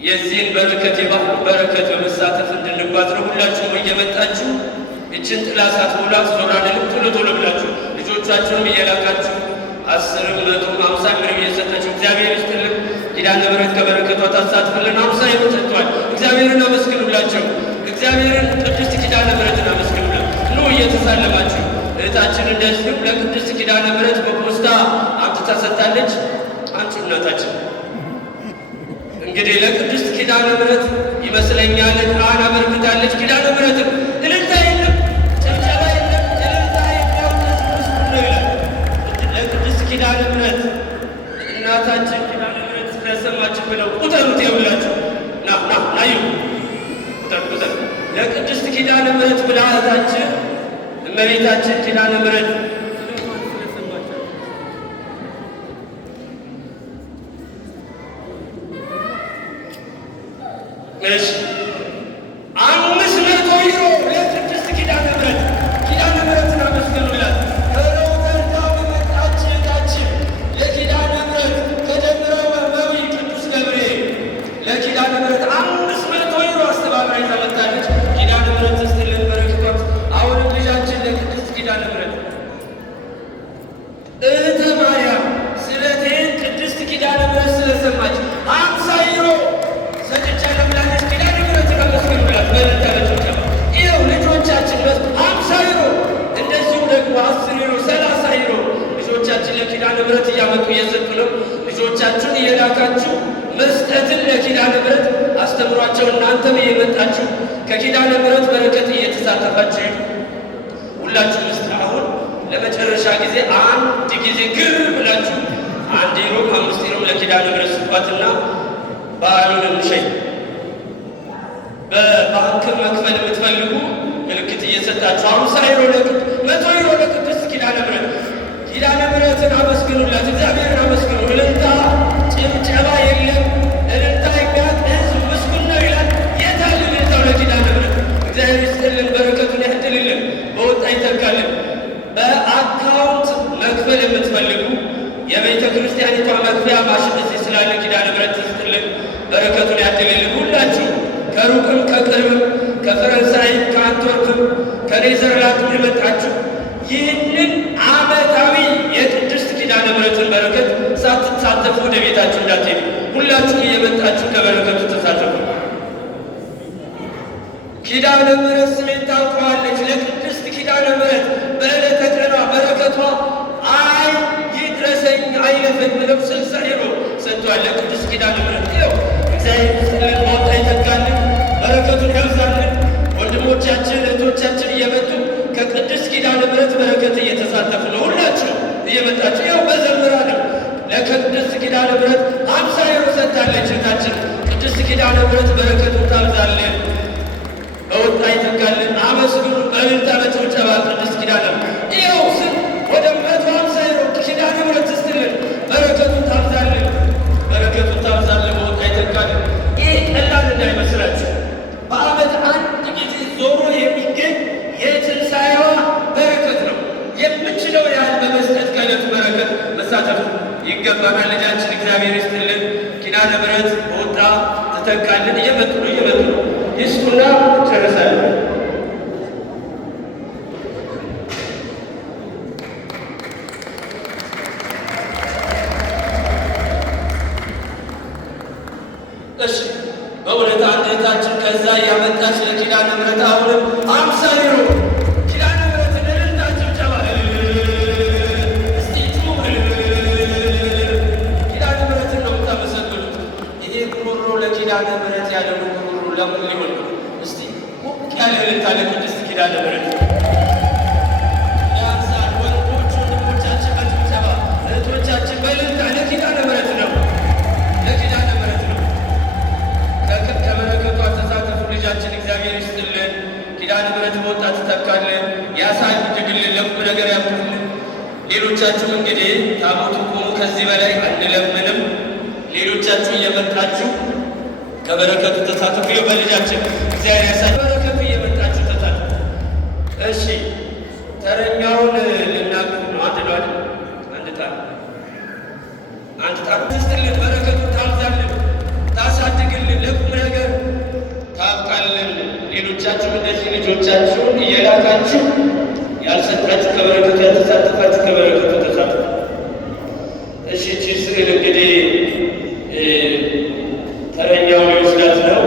የዚህን በረከት የባህሉ በረከት በመሳተፍ እንድንጓዝ ነው። ሁላችሁም እየመጣችሁ እችን ጥላ ሳትሞላት ዞር አንልም። ቶሎ ቶሎ ብላችሁ ልጆቻችሁንም እየላካችሁ 10 100 50 ብር እየሰጣችሁ እግዚአብሔር ይስጥልን። ኪዳነ ምሕረት ከበረከቷ ታሳትፍልን። 50 ይሁን ሰጥቷል። እግዚአብሔርን አመስግኑላቸው። እግዚአብሔርን ቅድስት ኪዳነ ምሕረትን አመስግኑላቸው። ኑ እየተሳለማችሁ እህታችን እንደዚሁ ለቅድስት ኪዳነ ምሕረት በፖስታ አምጥታ ሰጥታለች። አንቺ እናታችን እንግዲህ ለቅድስት ኪዳነ ምሕረት ይመስለኛል ዕጣን አበርክታለች። ኪዳነ ምሕረትም እልልታ የለም ጭብጨባ የለም እልልታ የለም ምስጉን ነው ይላል። ለቅድስት ኪዳነ ምሕረት እናታችን ኪዳነ ምሕረት ስለሰማችን ብለው ቁጠሩት። ይኸውላችሁ ናዩ ቁጠር ለቅድስት ኪዳነ ምሕረት ብላ እህታችን እመቤታችን ኪዳነ ምሕረት እሺ 500 ዩሮ ለቅድስት ኪዳነ ምሕረት ኪዳነ ምሕረትን አመስግኑላት። ከሮተርዳም የመጣች እህታችን ለኪዳነ ምሕረት ከደብረ መዊ ቅዱስ ገብርኤል ለኪዳነ ምሕረት 500 ዩሮ አስተባብራ ይዛ መጣለች። ኪዳነ ምሕረት ትስጥልን በረከቷት። አሁንም ልጃችን ለቅድስት ኪዳነ ምሕረት እህተ ማርያም ስለቴን ቅድስት ኪዳነ ምሕረት ስለሰማች 50 ዩሮ ሰጥቻለሁ ብላለች። ኪዳነ ምሕረትን አመስግኑላት በረከታቸው። ይኸው ልጆቻችን 50 ዩሮ እንደዚሁም ደግሞ 10 ዩሮ 30 ዩሮ ልጆቻችን ለኪዳነ ምሕረት እያመጡ እየሰጡ ነው። ልጆቻችሁን እየላካችሁ መስጠትን ለኪዳነ ምሕረት አስተምሯቸው። እናንተም እየመጣችሁ ከኪዳነ ምሕረት በረከት እየተሳተፋችሁ ሁላችሁ ውስጥ አሁን ለመጨረሻ ጊዜ አንድ ጊዜ ግር ብላችሁ 1 ዩሮ 5 ዩሮ ለኪዳነ ምሕረት ስጧትና በዓሉን እንሸኝ። በባንክ መክፈል የምትፈልጉ ምልክት እየሰጣችሁ 50 ዩሮ 100 ዩሮ ለቅድስት ኪዳነ ምሕረት ኪዳነ ምሕረትን አመስግኑላት። እግዚአብሔርን አመስግኑ። እልልታ ጭብጨባ የለም። እልልታ የሚያውቅ ሕዝብ ምስጉን ነው ይላል። የታል እልልታው ለኪዳነ ምሕረት? እግዚአብሔር ይስጥልን፣ በረከቱን ያድልልን፣ በወጣ ይተካልን። በአካውንት መክፈል የምትፈልጉ የቤተ ክርስቲያኒቷ መክፈያ ማሽን እዚህ ስላለ ኪዳነ ምሕረት ትስጥልን፣ በረከቱን ያድልልን። ሁላችሁ ከሩቅም ከቅርብም ከፈረንሳይ ከአንትወርፕም ከኔዘርላንድም የመጣችሁ ይህንን ዓመታዊ የቅድስት ኪዳነ ምሕረትን በረከት ሳትሳተፉ ወደ ቤታችሁ እንዳትሄዱ። ሁላችሁም እየመጣችሁ ከበረከቱ ተሳተፉ። ኪዳነ ምሕረት ስሜን ታውቀዋለች። ለቅድስት ኪዳነ ምሕረት በዕለተ ቀኗ በረከቷ አይ ይድረሰኝ አይለፈኝ ብለው 60 ዩሮ ሰጥቷል ለቅድስት ኪዳነ ምሕረት። ይኸው እግዚአብሔር ይስጥልን፣ ማውጣ ይተካልን፣ በረከቱን ያብዛልን። ወንድሞቻችን እህቶቻችን እየመጡ ከቅድስት ኪዳነ ምሕረት በረከት እየተሳተፉ ነው። ሁላችሁ እየመጣችሁ ይኸው በዘምራንም ለቅድስት ኪዳነ ምሕረት 50 ዩሮ ሰጥታለች እህታችን። ቅድስት ኪዳነ ምሕረት በረከቱን ታብዛልን፣ በወጣ ይተካልን። አመስግኑ በእልልታ በጭብጨባ ቅድስት ኪዳነ ይኸው ስም ወደ 150 ዩሮ ኪዳነ ምሕረት ትስጥልን፣ በረከቱን ታብዛልን፣ በረከቱን ታብዛልን፣ በወጣ ይተካልን። ይህ ቀላል እንዳይመስላችሁ በዓመት አንድ ጊዜ ዞሮ የሚገኝ የትንሣኤዋ በረከት ነው። የምንችለው ያህል በመስጠት ከዕለቱ በረከት መሳተፍ ይገባናል። ልጃችን እግዚአብሔር ይስጥልን፣ ኪዳነ ምሕረት በወጣ ትተካልን። እየመጡ ነው ይስጡና ጨርሳለን። እሺ በእውነት አንድ እህታችን ከዛ ያመጣች ለኪዳነ ምሕረት አሁንም 50 ዩሮ ኪዳነ ምሕረትን እልልታ ጭብጨባ እስቲ ኪዳነ ምሕረትን ነው የምታመሰግኑት። ይሄ ጉሮሮ ለኪዳነ ምሕረት ያለው ጉሮሮ ለምን ሊሆን ነው? እስቲ ሞቅ ያለ እልልታ ለቅድስት ኪዳነ ምሕረት ያንሳል። ወንዶች ወንድሞቻችን በጭብጨባ እህቶቻችን በእልልታ ለኪዳነ ምሕረት ነው ለኪዳነ ምሕረት ነው። ከበረከቷ ተሳተፉ። ልጃችን እግዚአብሔር ይስጥልን፣ ኪዳነ ምሕረት በወጣ ትተካልን፣ ያሳድግልን፣ ለቁም ነገር ያብቁልን። ሌሎቻችሁም እንግዲህ ታቦቱ ቆሙ፣ ከዚህ በላይ አንለምንም። ሌሎቻችሁ እየመጣችሁ ከበረከቱ ተሳተፉ። በልጃችን እግዚአብሔር ያሳድ በረከቱ እየመጣችሁ ተሳተፉ። እሺ ተረኛውን ልናገር ነው። አንድ ጣር ትስጥልን፣ በረከቱ ታብዛልን፣ ታሳድግልን። ሌሎቻችሁም እንደዚህ ልጆቻችሁን እየላካችሁ ያልሰጣችሁ ከበረከቱ ያልተሳተፋችሁ ከበረከቱ ተሳተፉ። እሺ እቺ ስዕል እንግዲህ ተረኛው ሊወስዳት ነው።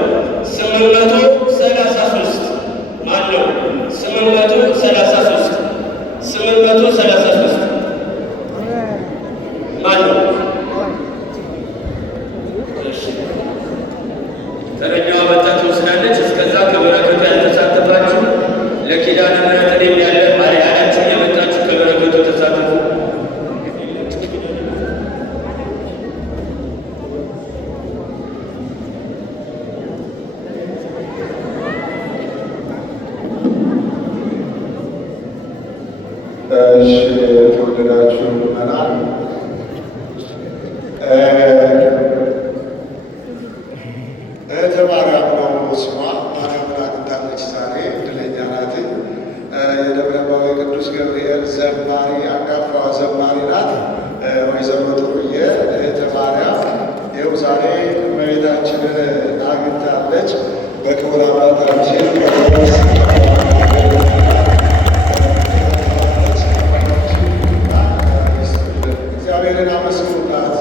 833 ማን ነው? 833 833 ማን ነው? ተረኛዋ መጣ ትወስዳለች። እስከዛ ከበረከቱ ያልተሳተፋችሁ ለኪዳነ ምሕረት ያለ ማሪ ያላችሁ የመጣችሁ ከበረከቱ ተሳተፉ። የተወደዳችሁ ምዕመናን እህተ ማርያም ነው ስሟ። ማርያምን አግኝታለች ዛሬ፣ እድለኛ ናት። የደብረ ባዊ ቅዱስ ገብርኤል ዘማሪ አንጋፋዋ ዘማሪ ናት። ወይዘሮ ጥሩዬ እህተ ማርያም ይኸው ዛሬ እመቤታችንን አግኝታለች። በክቡር አባታችን እግዚአብሔርን አመስግኑላት።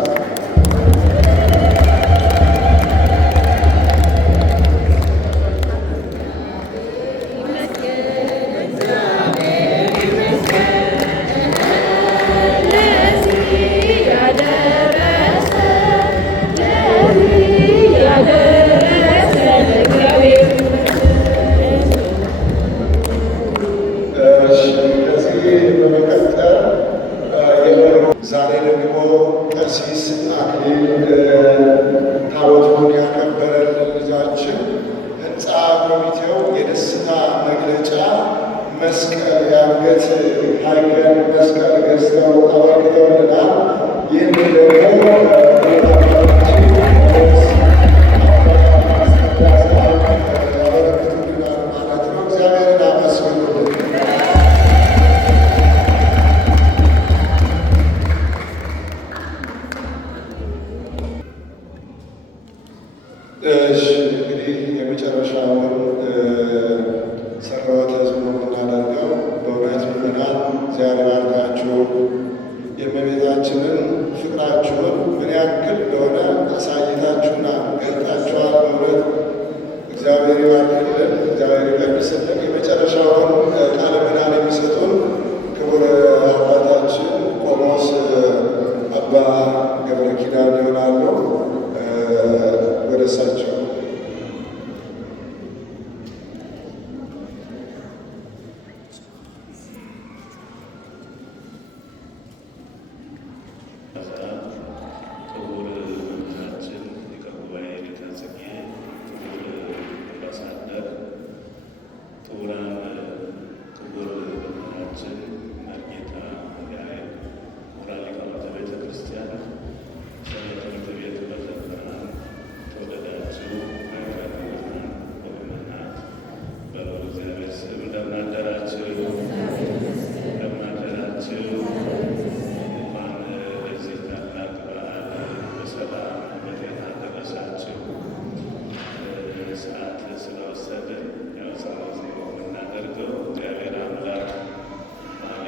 ዛሬ ደግሞ ቀሲስ አክሊል ታቦቱን ያከበረልን ልጃችን ህንፃ ኮሚቴው የደስታ መግለጫ መስቀል የአንገት ሀይቀን መስቀል ገዝተው አበርክተውልናል። ይህን ደግሞ ያበረክቱልናል ማለት ነው። እግዚአብሔርን አመስግኑልን። እሺ እንግዲህ የመጨረሻውን ጸሎተ ሕዝብ ነው የምናደርገው። በእውነት ምዕመናን እግዚአብሔር ባርካችሁ የእመቤታችንን ፍቅራችሁን ምን ያክል እንደሆነ አሳየ